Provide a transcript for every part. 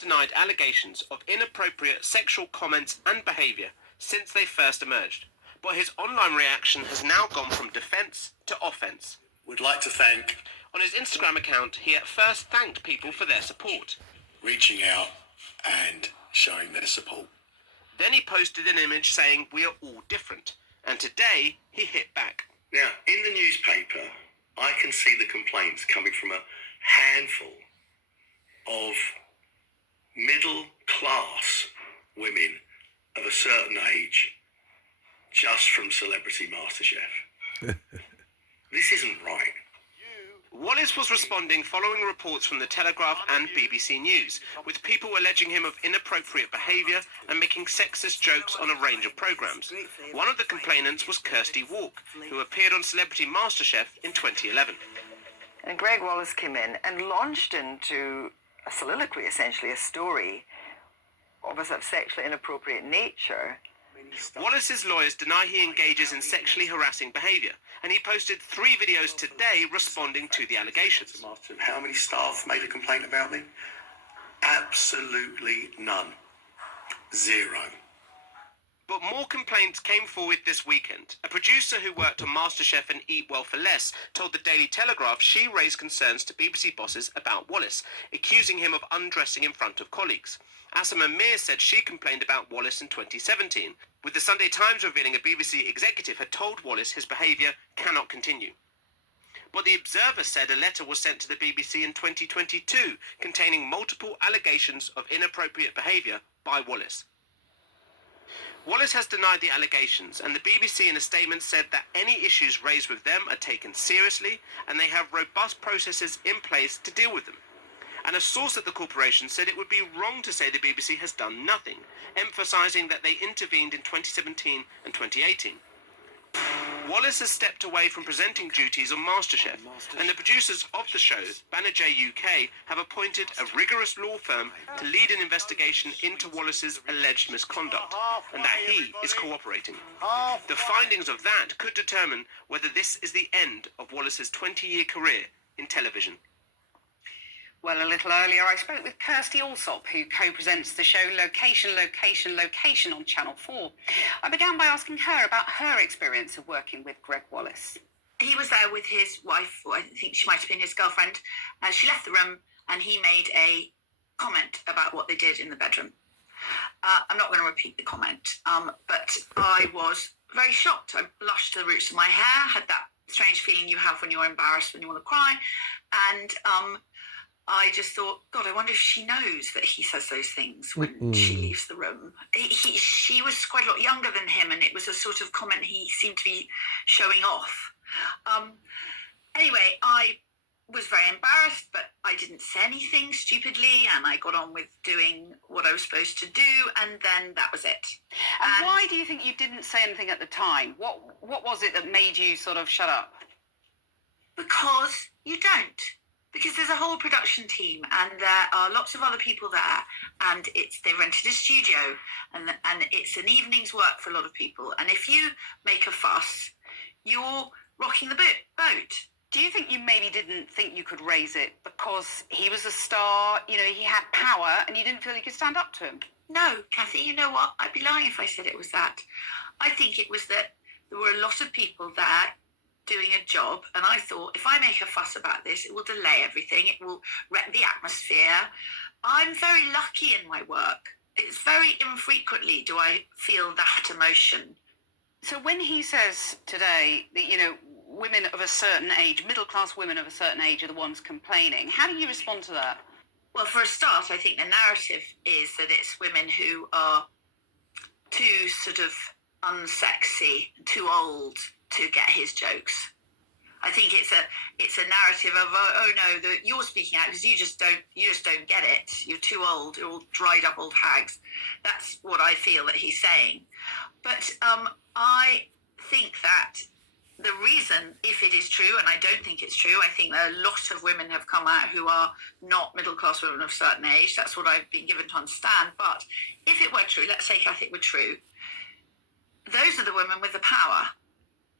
denied allegations of inappropriate sexual comments and behaviour since they first emerged, but his online reaction has now gone from defence to offence. Would like to thank... On his Instagram account, he at first thanked people for their support, reaching out and showing their support. Then he posted an image saying, "We are all different," and today he hit back. Now, in the newspaper, I can see the complaints coming from a handful of middle-class women of a certain age just from Celebrity MasterChef. This isn't right. Wallace was responding following reports from The Telegraph and BBC News, with people alleging him of inappropriate behaviour and making sexist jokes on a range of programmes. One of the complainants was Kirsty Allsop, who appeared on Celebrity MasterChef in 2011. And Gregg Wallace came in and launched into a soliloquy, essentially a story of a sort of sexually inappropriate nature. Wallace's lawyers deny he engages in sexually harassing behaviour, and he posted 3 videos today responding to the allegations. How many staff made a complaint about me? Absolutely none. 0. But more complaints came forward this weekend. A producer who worked on MasterChef and Eat Well for Less told the Daily Telegraph she raised concerns to BBC bosses about Wallace, accusing him of undressing in front of colleagues. Asama Mir said she complained about Wallace in 2017, with the Sunday Times revealing a BBC executive had told Wallace his behaviour cannot continue. But the Observer said a letter was sent to the BBC in 2022 containing multiple allegations of inappropriate behaviour by Wallace. Wallace has denied the allegations, and the BBC in a statement said that any issues raised with them are taken seriously and they have robust processes in place to deal with them. And a source at the corporation said it would be wrong to say the BBC has done nothing, emphasising that they intervened in 2017 and 2018. Wallace has stepped away from presenting duties on MasterChef, and the producers of the show, Banijay UK, have appointed a rigorous law firm to lead an investigation into Wallace's alleged misconduct, and that he is cooperating. The findings of that could determine whether this is the end of Wallace's 20-year career in television. Well, a little earlier I spoke with Kirsty Allsop, who co-presents the show Location, Location, Location on Channel 4. I began by asking her about her experience of working with Gregg Wallace. He was there with his wife, or I think she might have been his girlfriend. She left the room and he made a comment about what they did in the bedroom. I'm not going to repeat the comment, but I was very shocked. I blushed to the roots of my hair, had that strange feeling you have when you're embarrassed, when you want to cry, and I just thought, God, I wonder if she knows that he says those things when she leaves the room. She was quite a lot younger than him, and it was a sort of comment he seemed to be showing off. Anyway, I was very embarrassed, but I didn't say anything stupidly, and I got on with doing what I was supposed to do, and then that was it. And why do you think you didn't say anything at the time? What was it that made you sort of shut up? Because you don't. Because there's a whole production team and there are lots of other people there, and they rented a studio, and it's an evening's work for a lot of people. And if you make a fuss, you're rocking the boat. Do you think you maybe didn't think you could raise it because he was a star, you know, he had power, and you didn't feel you could stand up to him? No, Kathy, you know what? I'd be lying if I said it was that. I think it was that there were a lot of people there doing a job, and I thought, if I make a fuss about this, it will delay everything, it will wreck the atmosphere. I'm very lucky in my work. It's very infrequently do I feel that emotion. So when he says today that, you know, women of a certain age, middle-class women of a certain age are the ones complaining, how do you respond to that? Well, for a start, I think the narrative is that it's women who are too sort of unsexy, too old to get his jokes. I think it's a narrative of oh no, that you're speaking out because you just don't get it. You're too old. You're all dried up old hags. That's what I feel that he's saying. But I think that the reason, if it is true, and I don't think it's true, I think a lot of women have come out who are not middle class women of a certain age. That's what I've been given to understand. But if it were true, let's say, Kathy, it were true, those are the women with the power.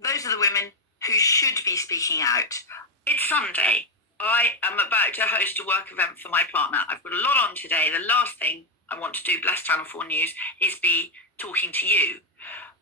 Those are the women who should be speaking out. It's Sunday. I am about to host a work event for my partner. I've got a lot on today. The last thing I want to do, bless Channel 4 News, is be talking to you.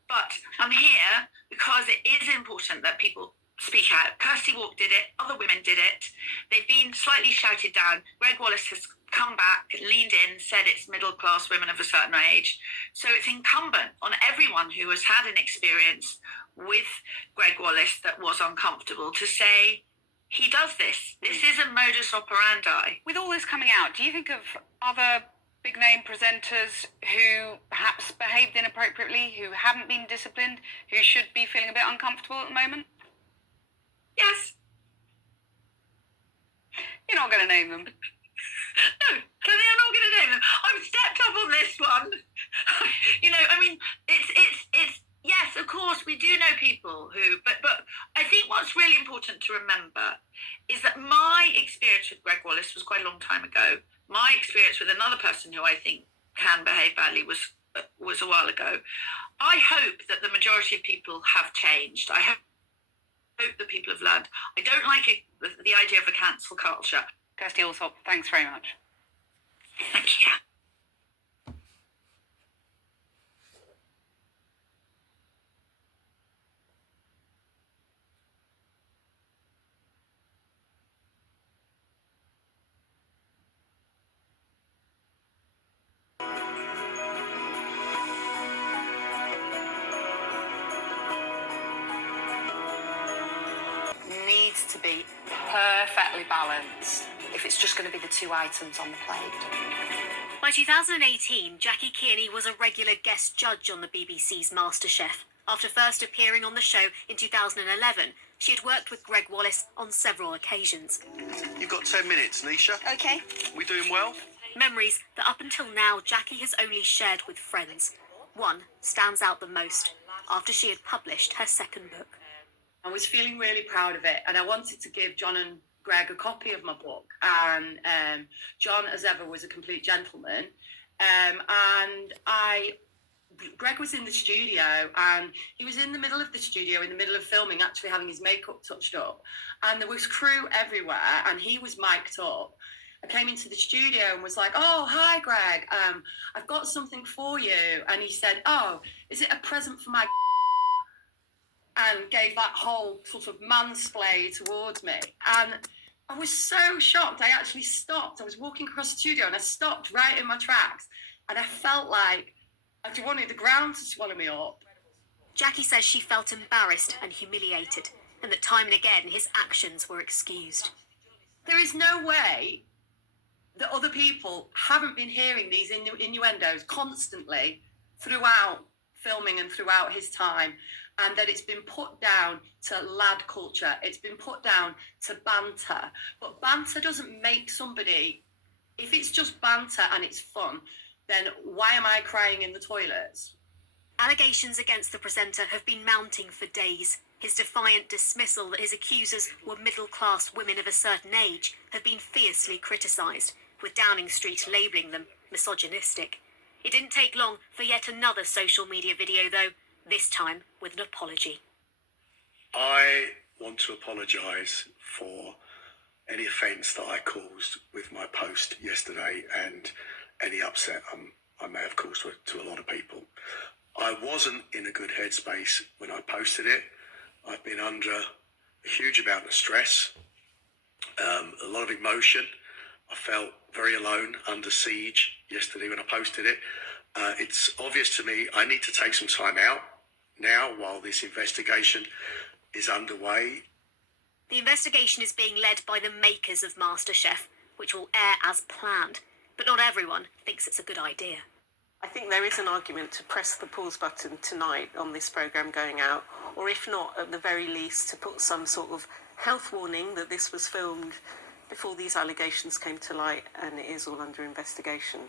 But I'm here because it is important that people speak out. Kirsty Walk did it. Other women did it. They've been slightly shouted down. Gregg Wallace has come back, leaned in, said it's middle-class women of a certain age. So it's incumbent on everyone who has had an experience with Gregg Wallace that was uncomfortable to say, he does this. This is a modus operandi. With all this coming out, do you think of other big name presenters who perhaps behaved inappropriately, who haven't been disciplined, who should be feeling a bit uncomfortable at the moment? Yes. You're not going to name them. No, clearly I'm not going to name them. I've stepped up on this one. It's yes, of course, we do know people who, but I think what's really important to remember is that my experience with Gregg Wallace was quite a long time ago. My experience with another person who I think can behave badly was a while ago. I hope that the majority of people have changed. I hope that people have learned. I don't like the idea of a cancel culture. Kirsty Allsop, thanks very much. Thank you. Needs to be perfectly balanced if it's just going to be the two items on the plate. By 2018, Jackie Kearney was a regular guest judge on the BBC's MasterChef. After first appearing on the show in 2011, she had worked with Gregg Wallace on several occasions. You've got 10 minutes, Nisha. Okay. We doing well? Memories that up until now Jackie has only shared with friends. One stands out the most after she had published her second book. I was feeling really proud of it, and I wanted to give John and Greg a copy of my book. And John, as ever, was a complete gentleman. Greg was in the studio, and he was in the middle of the studio, in the middle of filming, actually having his makeup touched up. And there was crew everywhere, and he was mic'd up. I came into the studio and was like, "Oh, hi, Greg. I've got something for you." And he said, "Oh, is it a present for my..." and gave that whole sort of mansplay towards me. And I was so shocked. I actually stopped. I was walking across the studio and I stopped right in my tracks. And I felt like I wanted the ground to swallow me up. Jackie says she felt embarrassed and humiliated, and that time and again his actions were excused. There is no way that other people haven't been hearing these innuendos constantly throughout filming and throughout his time, and that it's been put down to lad culture. It's been put down to banter. But banter doesn't make somebody, if it's just banter and it's fun, then why am I crying in the toilets? Allegations against the presenter have been mounting for days. His defiant dismissal that his accusers were middle-class women of a certain age have been fiercely criticised, with Downing Street labelling them misogynistic. It didn't take long for yet another social media video, though, this time with an apology. I want to apologise for any offence that I caused with my post yesterday and any upset I may have caused to a lot of people. I wasn't in a good headspace when I posted it. I've been under a huge amount of stress, a lot of emotion. I felt very alone, under siege yesterday when I posted it. It's obvious to me I need to take some time out now while this investigation is underway. The investigation is being led by the makers of MasterChef, which will air as planned, but not everyone thinks it's a good idea. I think there is an argument to press the pause button tonight on this programme going out, or if not, at the very least, to put some sort of health warning that this was filmed before these allegations came to light and it is all under investigation.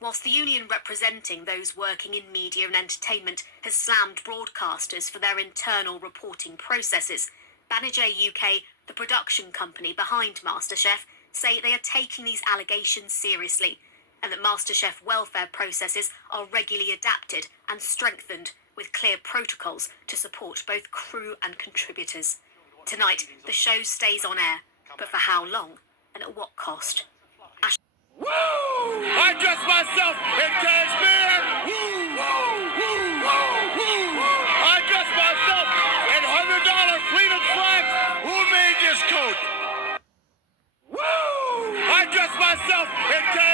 Whilst the union representing those working in media and entertainment has slammed broadcasters for their internal reporting processes, Banijay UK, the production company behind MasterChef, say they are taking these allegations seriously and that MasterChef welfare processes are regularly adapted and strengthened with clear protocols to support both crew and contributors. Tonight, the show stays on air, But for how long and at what cost? I dress myself in cashmere. I dress myself in $100 pleated slacks. Who made this coat? I dress myself in cashmere.